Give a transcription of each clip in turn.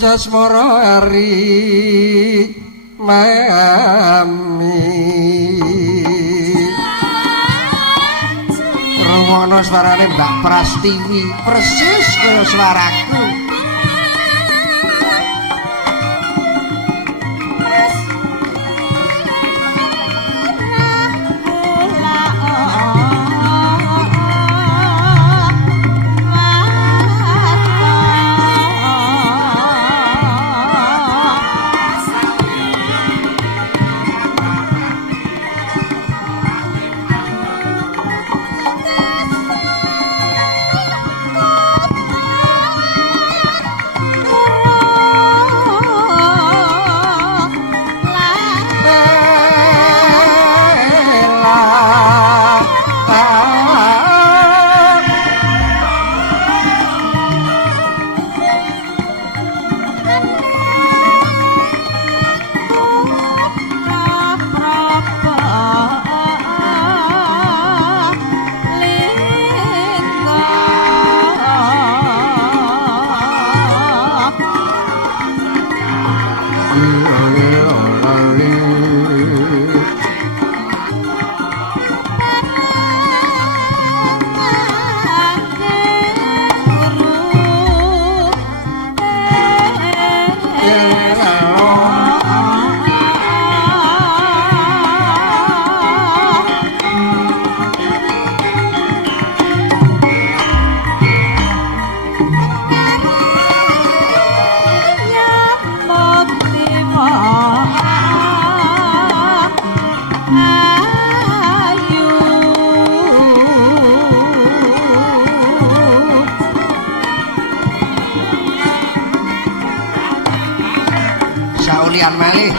Jasmara Ari Mami Rumono suarane Mbak Prastiwi persis kaya suaraku. saulian malih.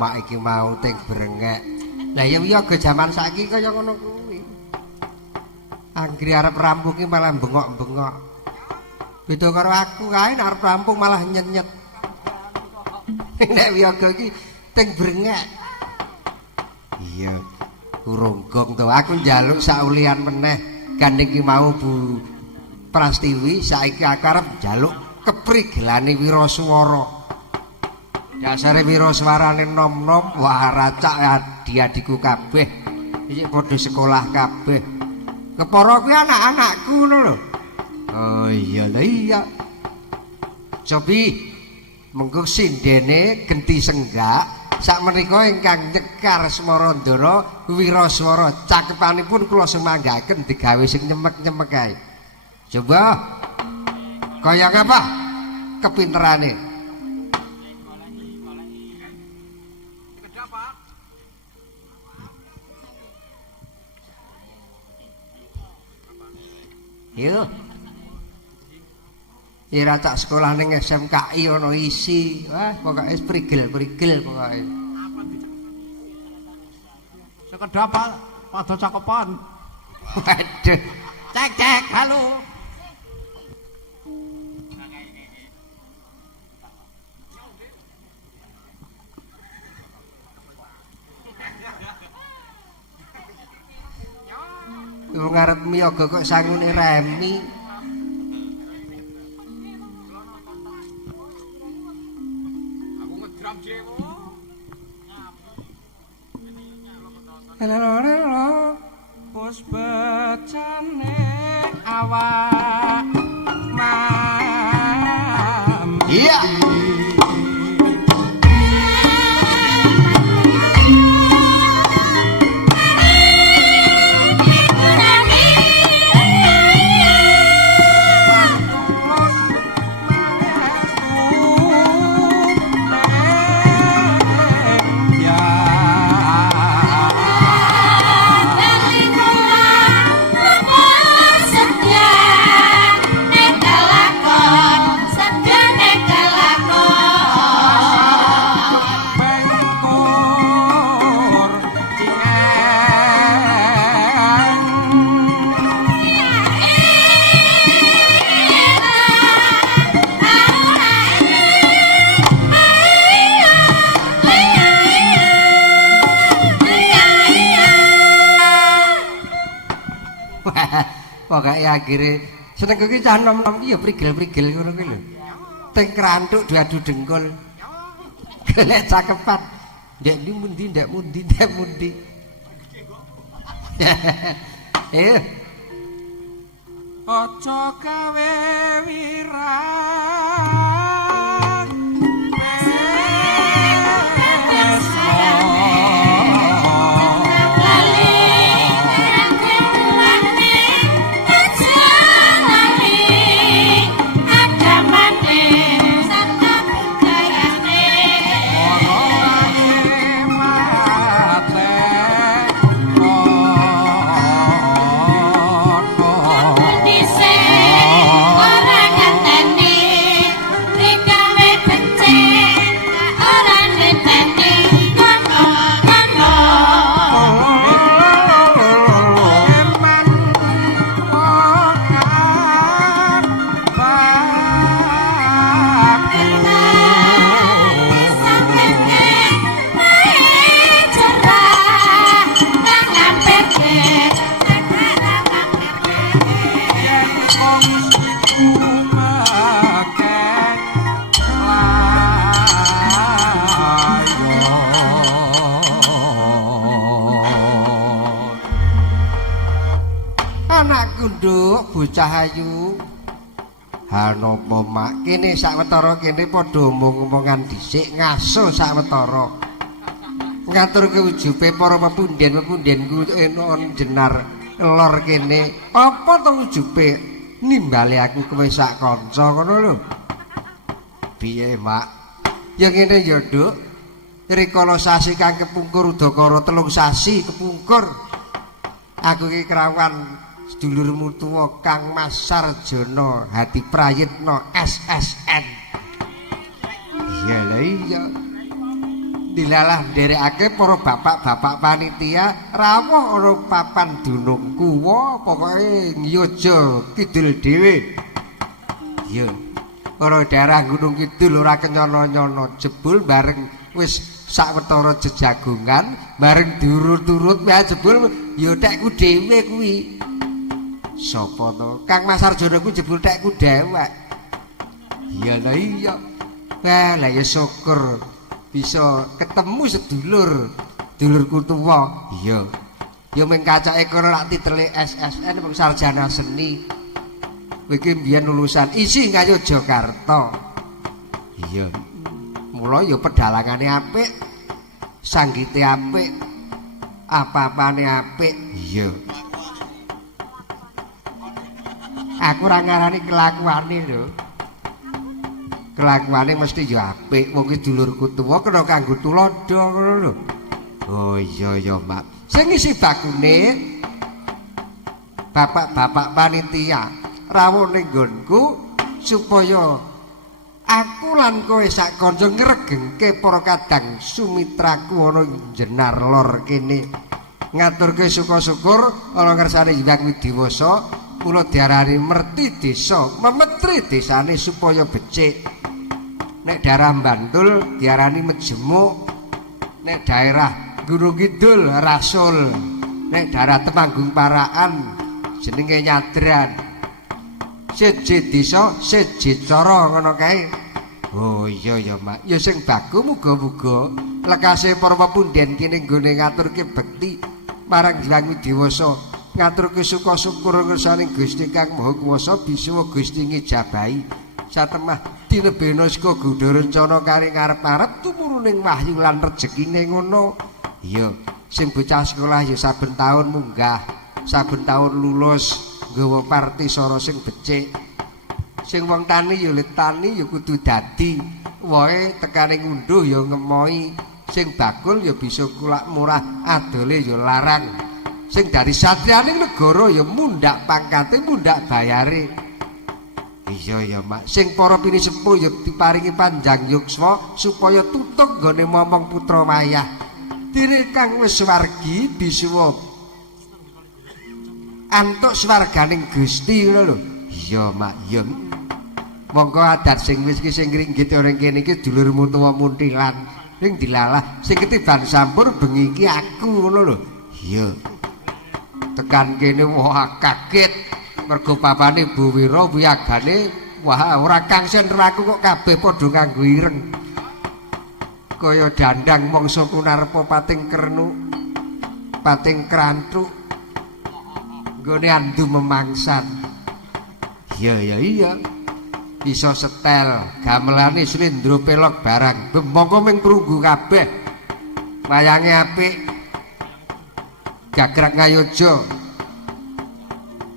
Mak iki mau teng brengek. Lah ya aja jaman saiki kaya ngono kuwi. Anggere arep rampung ki malah bengok-bengok. Beda karo aku kae nek arep rampung malah nyenyet. Nek wiyaga iki teng brengek. Iya. Urung gong to aku njaluk saulian meneh gandeng ki mau Bu Prastiwi saiki aku arep njaluk keprigelane Wiraswara. Dasare wiraswarane nom-nom wah racak adik-adikku kabeh iki padha sekolah kabeh. Kepara kuwi anak-anakku ngono lho. Oh iya lha iya. Cobi mengko sindene genti senggak sakmenika ingkang nyekar Smarandana Wiraswara cakepanipun kula sumanggaken digawe sing nyemek-nyemek kae. Coba kaya ngapa kepinterane? Yo. Ira tak sekolah ning SMKI ana isi. Wah, pokoke prigel-prigel pokoke. Sekedap padha cakepan. Waduh. Cek, halo. Wong arep miyaga kok sangune remi. Aku ngedram jewo. Leloro Pus becane awak mam. Iya. Pokoke akhire seneng kuwi cah nom-nom iki ya prigel-prigel ngono kuwi lho. Teng krantuk diadu dengkul. Golek cakepan. Ndek ndi mundi, ndek mundi, ndek mundi. Aja gawe wirang. Nduk bocah ayu. Ha napa mak kene sawetara kene padha omong-omongan dhisik ngaso sawetara. ngaturke ujube para pepunden-pepundenku enon jenar lor kene. Apa to ujube nimbali aku kowe sak kanca ngono lho. Piye, Mak? Ya ngene ya, Nduk. Rikala sasi kang kepungkur udakara 3 sasi kepungkur. Aku iki kerawan sedulurmu tuwa Kang Mas Sarjana Hadi Prayitna SSN. Iya lah iya. Dilalah nderekake para bapak-bapak panitia rawuh ana papan dunungku. Wah, pokoke nyoja kidul dhewe. Iya. Ora daerah Gunung Kidul ora kenyono-nyono jebul bareng wis sawetara jejagongan bareng diurut-urut wae jebul ya tekku dhewe kuwi. Sapa to? Kang Mas Sarjana ku jebul tekku dhewe. Iya lah iya. Wah, lah ya syukur bisa ketemu sedulur, dulurku tuwa. Iya. Ya mung kacake kono lak titelik SSN wong sarjana seni. Kowe iki mbiyen lulusan isi Ngayogyakarta. Iya. Mula ya pedalangane apik, sanggite apik, apa-apane apik. Iya. Aku ora ngarani kelakuane lho. Kelakuane mesti ya apik, wong iki dulurku tuwa kena kanggo tulodo ngono lho. Oh iya ya, Mak. Sing isi bakune bapak-bapak panitia rawuh ning nggonku supaya aku lan kowe sak kanca ngregengke para kadang sumitraku ana jenar lor kene. Ngaturke syukur-syukur ana ngersane Hyang Widiwasa, kula diarani merti desa, memetri desane supaya becik. Nek daerah Bantul diarani Mejemuk, nek daerah Gunung Kidul Rasul, nek daerah Temanggung Paraan jenenge Nyadran. Siji desa siji cara ngono kae. Oh iya ya, Mak. Ya sing bagus muga-muga lekase para pepunden kene nggone ngaturke bekti marang Hyang Widiwasa, ngaturke syukur-syukur ngersane Gusti Kang Maha Kuwasa bisa Gusti ngijabahi. Satemah dinebena saka gudha rencana kari ngarep-arep tumuruning wahyu lan rejekine ngono. Iya, sing bocah sekolah ya saben taun munggah, saben taun lulus nggawa partisara sing becik. Sing wong tani ya tani ya kudu dadi, wae tekane ngunduh ya ngemoi. Sing bakul ya bisa kulak murah, adole ya larang. Sing dari satriyaning negara ya mundhak pangkate, mundhak bayare. Iya ya, Mak. Sing para pinisepuh ya diparingi panjang yukswa supaya tutuk nggone momong putra wayah. Dene kang wis wargi bisuwa antuk swarganing Gusti ngono lho. Iya, Mak. Iya. Monggo adat sing wis ki sing ngringgit ora kene iki dulurmu tuwa muntilan. Ning dilalah sing ketiban sampur bengi iki aku ngono lho. Iya. Tekan kene wah kaget. Mergo papane Bu Wira wiyagane wah ora kangsen aku kok kabeh padha nganggo ireng. Kaya dandang mangsa kunarpa pating kernu, pating krantuk. Nggone andu memangsan. Iya ya iya. Bisa setel, gamelane slendro pelok barang. Mongko ming prunggu kabeh. Wayange apik. Gagrak Ngayogya.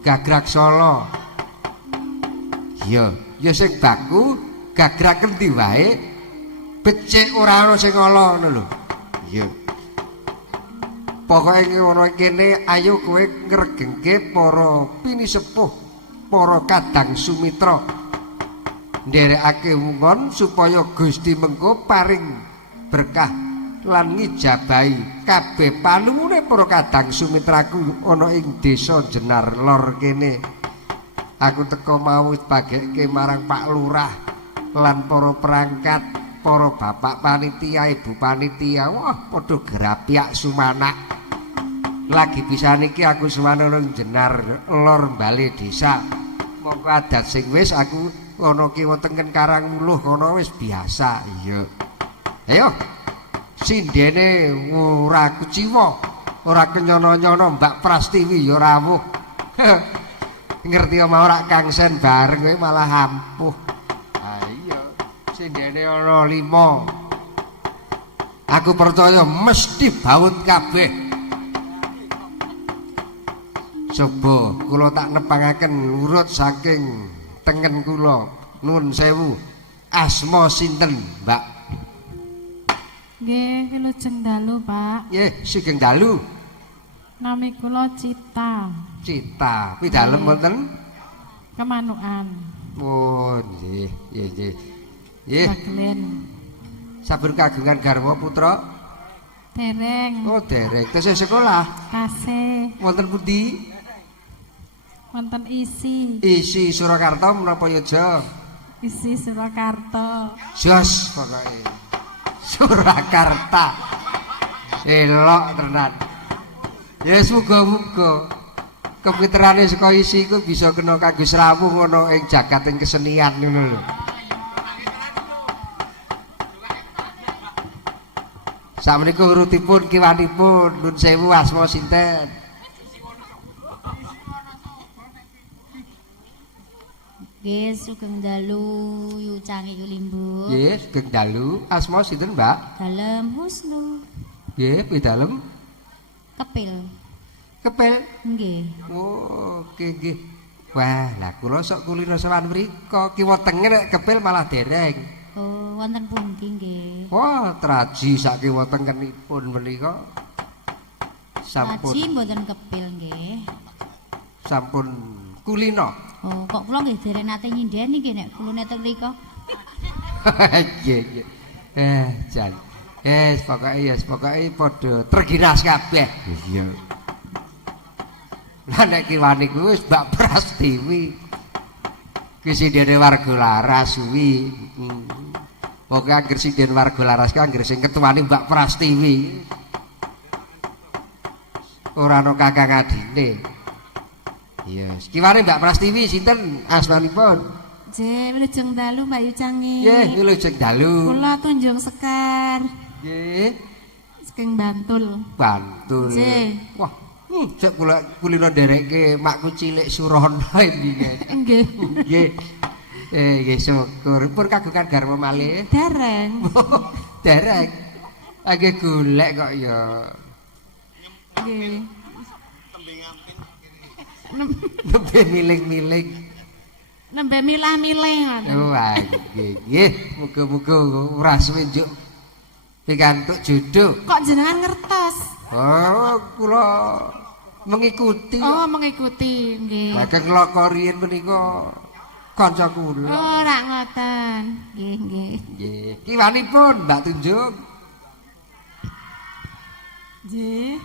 Gagrak Solo. Iya, ya sing baku gagrak endi wae becik ora ana sing ala ngono lho. Iya. Pokoke ngono kene ayo kowe ngregengke para pinisepuh, para kadang sumitra. Nderekake wungon supaya Gusti mengko paring berkah lan ngijabahi kabeh panungune para kadang sumitraku ana ing desa jenar lor kene. Aku teka mau bageke marang Pak Lurah lan para perangkat, para bapak panitia, ibu panitia. Wah, padha grapyak sumanak. Lagi bisa niki aku suwane nang jenar lor bali desa. Monggo adat sing wis aku ana ki wonten Karanguluh kono wis biasa. Iya. Ayo. Sindene ora kuciwa, ora kenyono-nyono Mbak Prastiwi ya rawuh. Ngerti omah ora kangsen bareng kowe malah ampuh. Ha iya, sindene ana 5. Aku percaya mesti baut kabeh. Coba kula tak nepangaken urut saking tengen kula. Nuwun sewu. Asma sinten, Mbak? Nggih, Wilujeng Dalu, Pak. Nggih, Sugeng Dalu. Nami kula Cita. Cita. Pidalem wonten? Kemanukan. Oh, nggih, nggih. Nggih. Baglen. Sampun kagungan garwa putra? Dereng. Oh, dereng. Tesih sekolah. Kasih. Wonten pundi? Wonten isi. Isi Surakarta menapa Yojo? Isi Surakarta. Jos pokoke. Surakarta. Elok tenan. Ya muga-muga kepinterane saka isi iku bisa kena kanggo srawuh ngono ing jagat ing kesenian ngono lho. Sakmenika urutipun kiwanipun nun sewu asma sinten? Nggih, Sugeng Dalu Yucangi Yulimbu. Nggih, Sugeng Dalu. Asma sinten, Mbak? Dalem Husnul. Nggih, pidalem Kepil. Kepel. Nggih. Oh, nggih. Wah, lah kula sok kulino sawan mriko, kiwa tengen nek kepel malah dereng. Oh, wonten pundi nggih? Wah, traji sak kiwa tengenipun menika. Haji mboten kepil nggih. Sampun kulino. Oh, kok kula nggih dereng nate nyindeni nggih nek kula netek mriku. Nggih. Jan. Pokoke padha terginas kabeh. Iya. Lah nek kiwani kuwi wis Mbak Prastiwi. Ki sindene warga laras kuwi. Pokoke anggere sinden warga laras ki anggere sing ketuane Mbak Prastiwi. Ora ana kakang adine. Iya, kiwane Mbak Prastiwi sinten asmanipun? J. Wilujeng Dalu Mbak Yucangi. Nggih, Wilujeng Dalu. Kula Tunjung Sekar. Nggih. Saking Bantul. Bantul. J. Wah, cek kula kulino nderekke makku cilik Surono iki. Nggih. Nggih. Nggih syukur. Pun kagungan garwa malih. Dereng. Derek. Nggih golek kok ya. Nggih. Nembe miling-miling. Nembe milah-milih ngoten. Wah, nggih. Muga-muga ora suwe njuk pikantuk jodoh. Kok jenengan ngertos? Oh, kula mengikuti. Oh, mengikuti nggih. Lageng lokoriyen menika kanca kula. Oh, ora ngoten. Nggih, nggih. Nggih. Kiwanipun Mbak Tunjung. Nggih.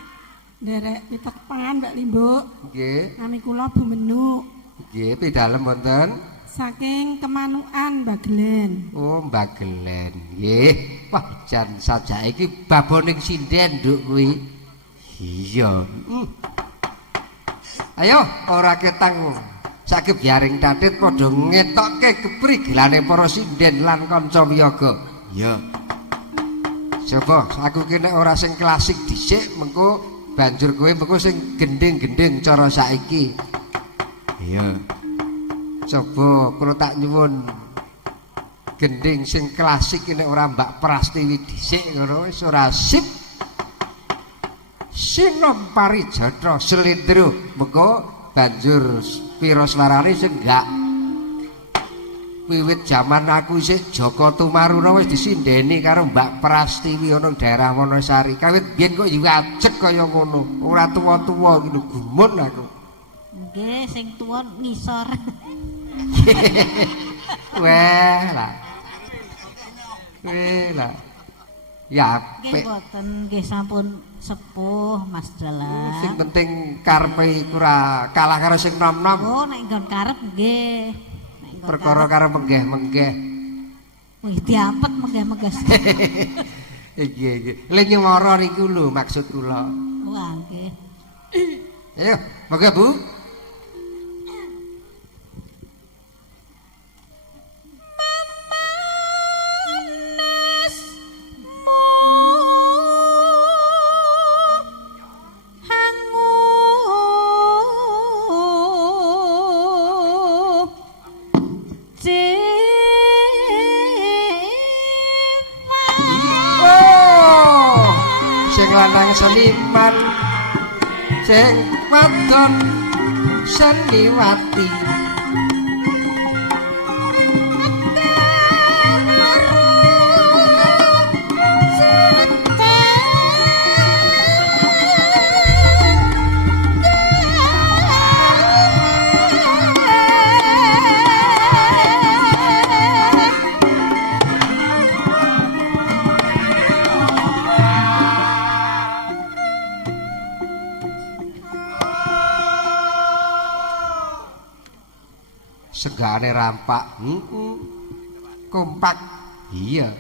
Nderek pitepan Mbak Limbuk. Nggih. Nami kula Bu Menuk. Nggih, pidalem wonten. Saking Kemanukan Bagelen. Oh, Mbak Gelen. Nggih. Wah, jan sajake iki baboning sinden nduk kuwi. Iya. Ayo, ora ketang. Saiki biaring tatit padha ngetokke keprigilane para sinden lan kanca wiyaga. Iya. Coba aku ki nek ora sing klasik dhisik mengko banjur kowe mengko sing gending-gending cara saiki. Iya. Coba kula tak nyuwun gending sing klasik nek ora Mbak Prastiwi dhisik ngono wis ora sip. Sinom parijatra slendro mengko banjur pira swarane sing gak wiwit jaman aku isih Joko Tumaruna wis disindeni karo Mbak Prastiwi ana daerah Wonosari. Kawit biyen kok yo ajeg kaya ngono. Ora tuwa-tuwa iki lho gumun aku. Nggih, sing tuwa ngisor. Weh lah. Weh lah. Ya Nggih apik. mboten nggih sampun sepuh Mas Dalang. Sing penting karepe iku ora kalah karo sing nom-nom. Oh, nek nggon karep nggih. Nek nggon Perkara karo menggeh-menggeh. wih diapet megah-megah. Nggih, nggih. Le nyemara niku lho maksud kula. Wah, nggih. Ayo, monggo Bu. Oh, sing lanang seniman sing wadon seniwati segane rampak kompak iya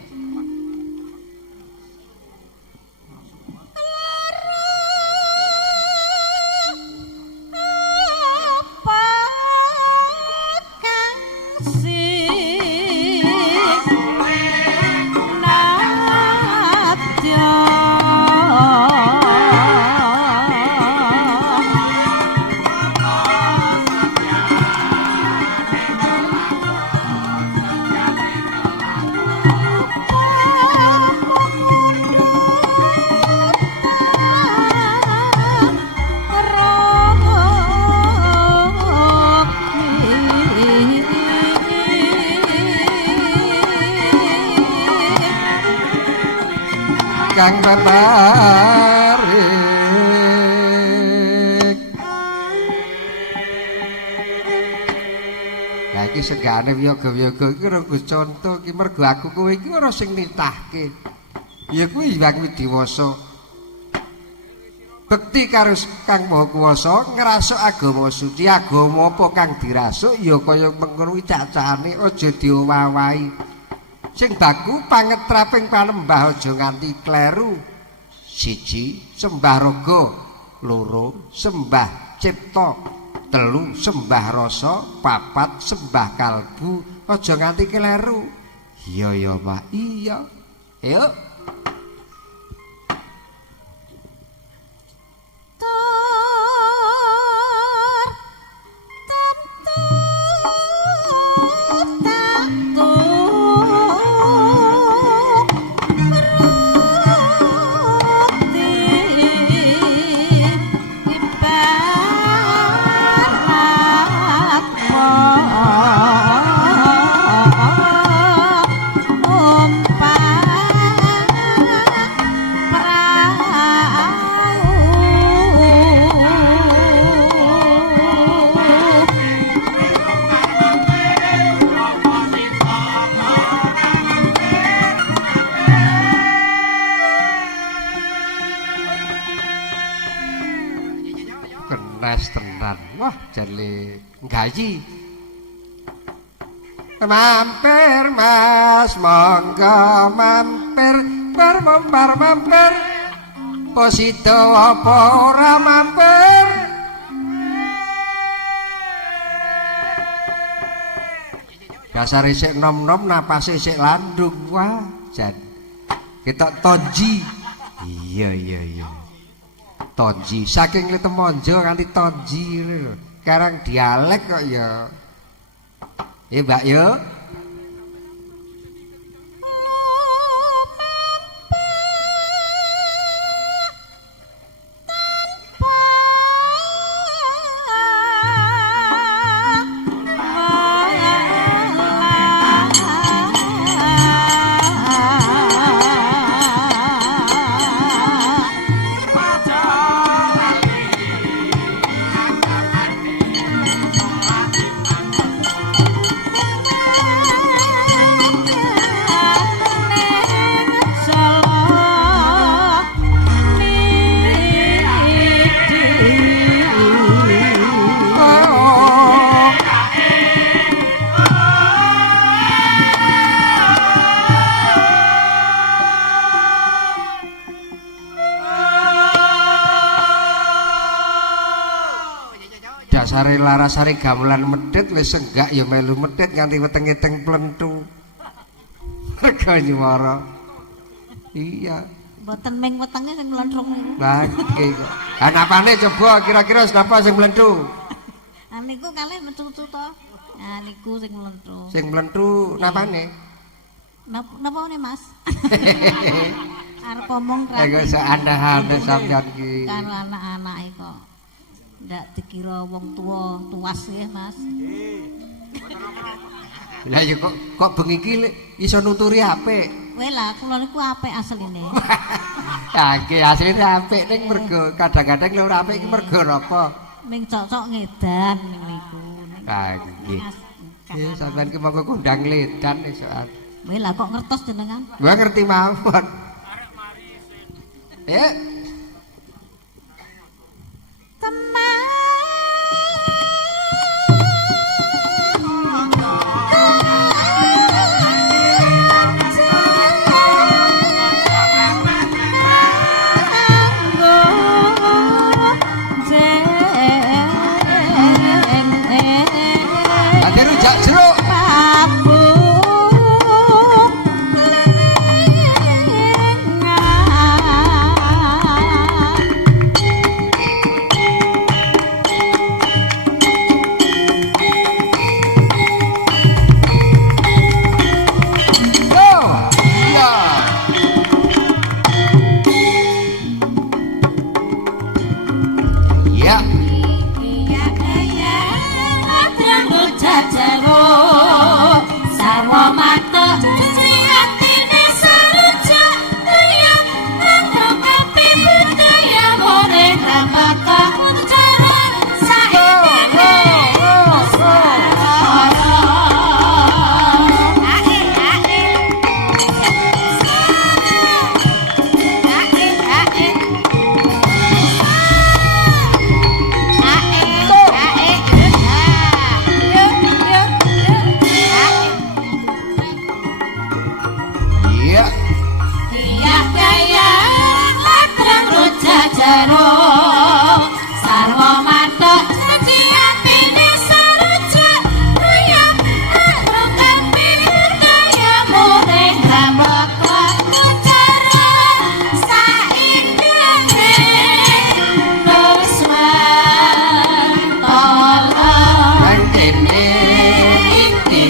kang petarik. Lah iki segane wiyaga-wiyaga iki ora contoh iki mergo aku kowe iki ora sing nitahke. Ya kuwi Hyang Widiwasa. Bekti karo Kang Maha Kuwasa ngrasuk agama suci, agama apa kang dirasuk ya kaya mengkono cacahane aja diowahi. Sing baku pangetraping panembah aja nganti kleru. 1 sembah raga, 2 sembah cipta, 3 sembah rasa, 4 sembah kalbu, aja nganti kleru. Iya ya Pak, iya. Ayo. Gaji mampir mas monggo mampir mampir posito apa ora mampir dasar isik nom-nom napase isik landung wah jan kita tonji iya tonji saking Temonjo nganti tonji lho sekarang dialek kok ya. Ya Mbak ya. Dasare larasare gamelan medhit wis enggak ya melu medhit nganti wetenge teng plentu. Rega nyuwara. Iya. Mboten ming wetenge sing mlentrung niku. Lah nggih kok. Lah napane coba kira-kira napa sing mlentu? Ah niku kalih metu-metu to. Nah niku sing mlentrung. Sing mlentu napane? Napa ne Mas? arep omong Engko seaneh-aneh sampeyan ki. karo anak-anake kok. Ndak dikira wong tua tuas nggih, Mas. Lah ya kok bengi iki iso nuturi apik. Kowe lah kula niku apik asline. Ya iki asline apik ning mergo kadang-kadang lek ora apik iki mergo napa? Ning cocok ngedan ning niku. Ah nggih. Ya sampeyan ki monggo kondang ledan soal. Kowe lah kok ngertos jenengan? Gua ngerti mawon. Ya. Ate rujak jeruk. Ya. Ya. Mantene iki.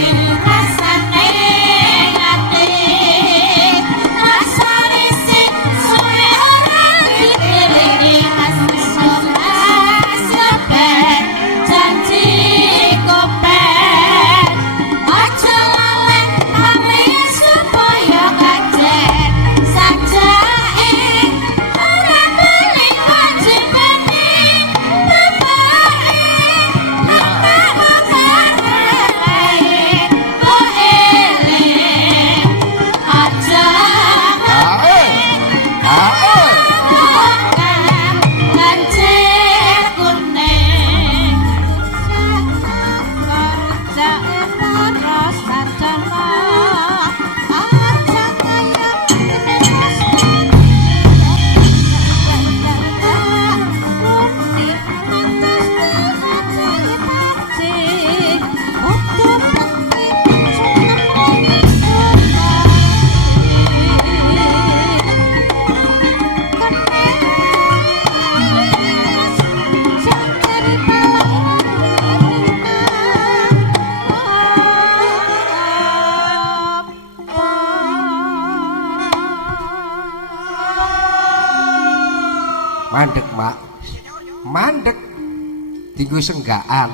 Mandek, Mak. Mandek. Dinggo senggaan.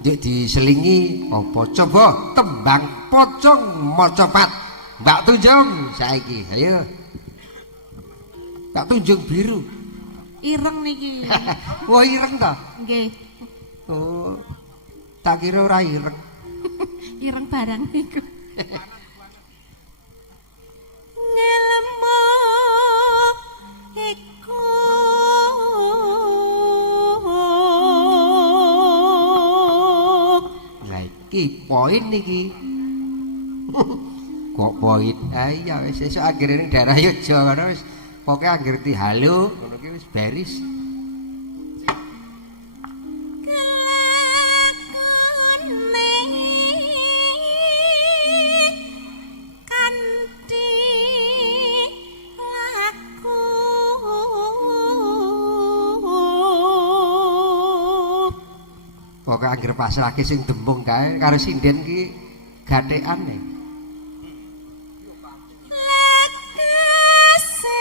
Njuk diselingi apa? Coba tembang pocong mocopat. Mbak Tunjung saiki. Ayo. Mbak Tunjung biru. Ireng niki. Wah, ireng ta? Nggih. Oh. Tak kira ora ireng. Ireng barang niku. Ngelmu iku Lah iki poin niki. Kok poin? Ayo wis esuk anggere ning daerah Yojo ngono wis pokoke anggere di halo ngono ki wis beris. Pokoke anggere pasrahke sing dembung kae karo sinden ki gathekane. Lekese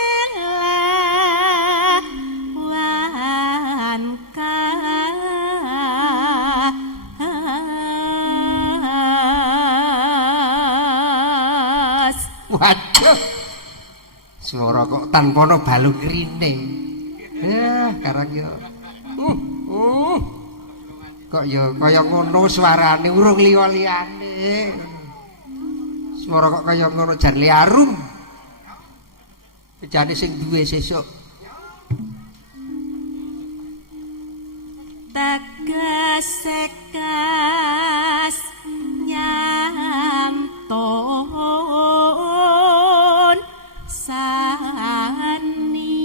Swara kok tanpa ana balung rine. Karang yo. Kok yo kaya ngono suarane urung liya liyane. Swara kok kaya ngono jan liarum. Jane sing duwe sesuk. Tegas-tegas nyantun sani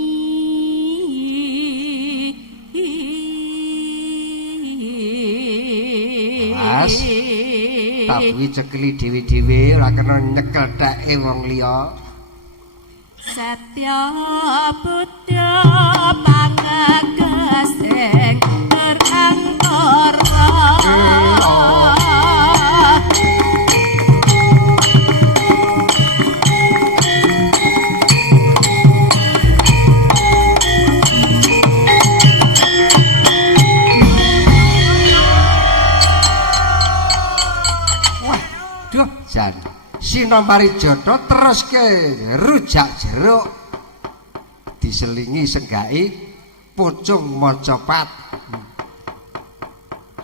Mas, tapi cekeli dhewe-dhewe ora kena nyekel theke wong liya. Satya Buddha pangagesing terangkara Waduh, jan Sinomari Jodho teruske rujak jeruk diselingi senggaki pucung Macapat.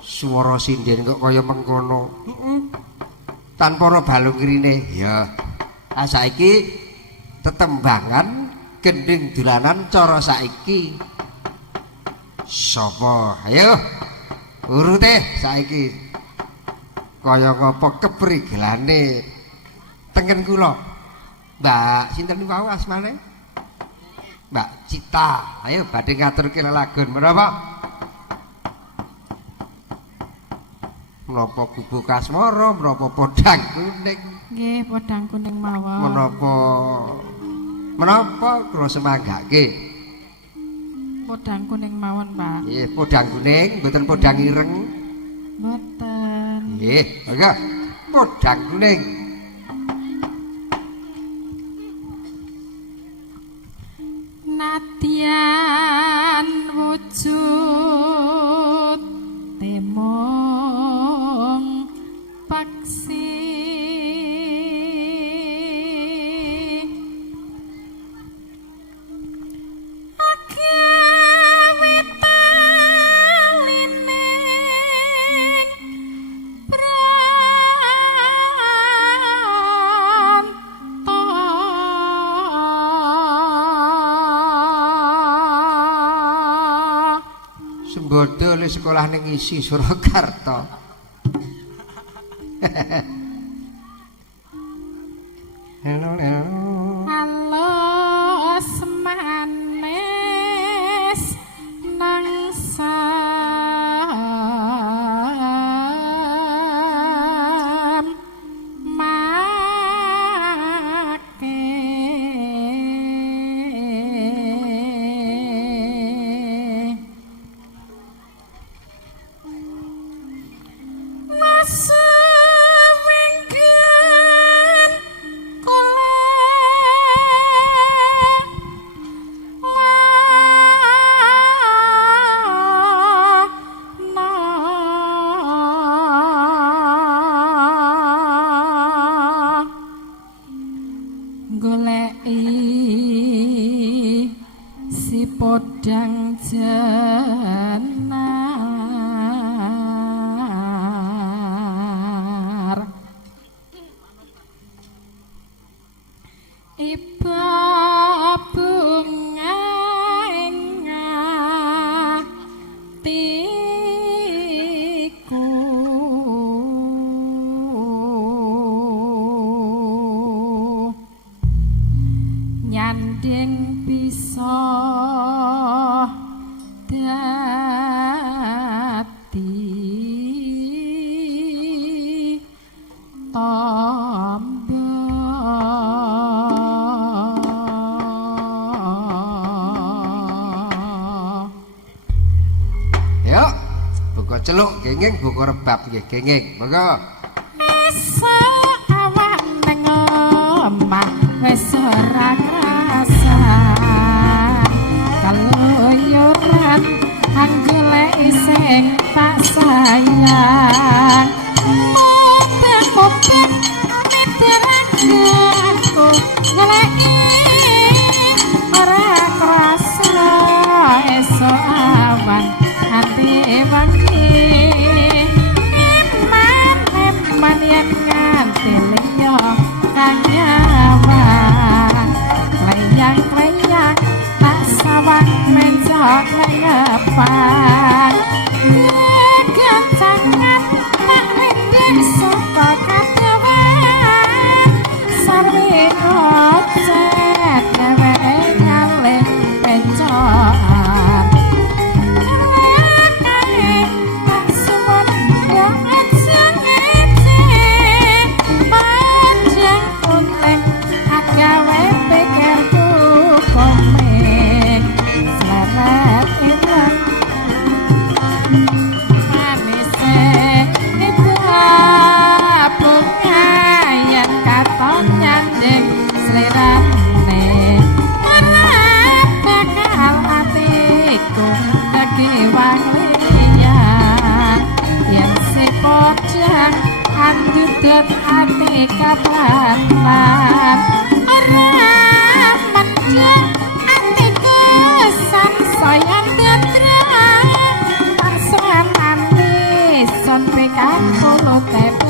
Swara sinden kok kaya mengkono. Tanpa ana balung rine. Ya. Saiki tetembangan gending dolanan cara saiki. Sapa? Ayo. Urute saiki. Kaya ngapa keprigelane tengen kula. Mbak sinten niku asmane? Mbak Cita. Ayo badhe ngaturke lelagon menapa? Menapa Gubu Kasmara, menapa Podang Kuning? nggih Podang Kuning mawon. Menapa kula semanggake? Podang Kuning mawon, Pak. Nggih, Podang Kuning, mboten Podang Ireng. Mboten. Nggih, monggo. Podang Kuning. Nadyan wujud temong paksi Sembodo le sekolah ning isi Surakarta. Halo. halo semanis nang sam make goleki si podang jenar iba bunga ing atiku nyanding bisa dadi tamba Yuk, buka celuk gengeng, buka rebab nggih gengeng. Monggo. esa awak nang omah wis ora krasa kaluyuran anggoleki sing tak sayang moben-moben mitirake aku goleki ngepang gancangan tak lindih saka kadewan sarwi ngocet dheweke ngalih pencoan kae tak suwun yo ajeng panjang kuning agawe pikirku komeng selamat ilang manise bunga yang katon nyanding selirane ora bakal atiku lagi wanglian yang si pojang andudut ati kaplanan ora mending atiku sangsaya dedrang langsung nanti sampai kaku tebe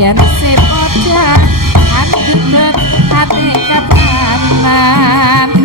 yen si pojang andudut ati kapanan